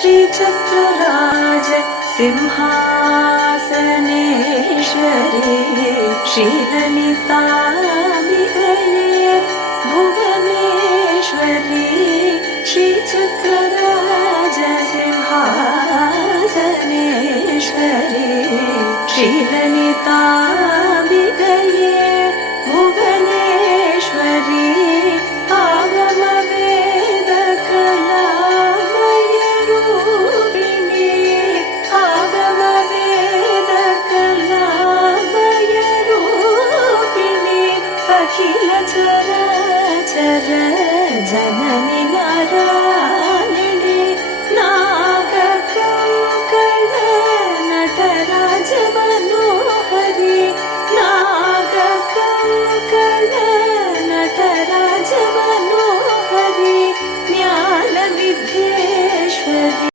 श्रीचक्रराज सिंहासनेश्वरी श्रीललिताम्बिकये भुवनेश्वरी श्रीचक्रराज सिंहासनेश्वरी श्रीललिताम्बिकये भुवनेश्वरी अखिल चराचर जननी नारायणी नागकंकण नटराज मनोहरी नागकंकण नटराज मनोहरी ज्ञान विद्येश्वरी।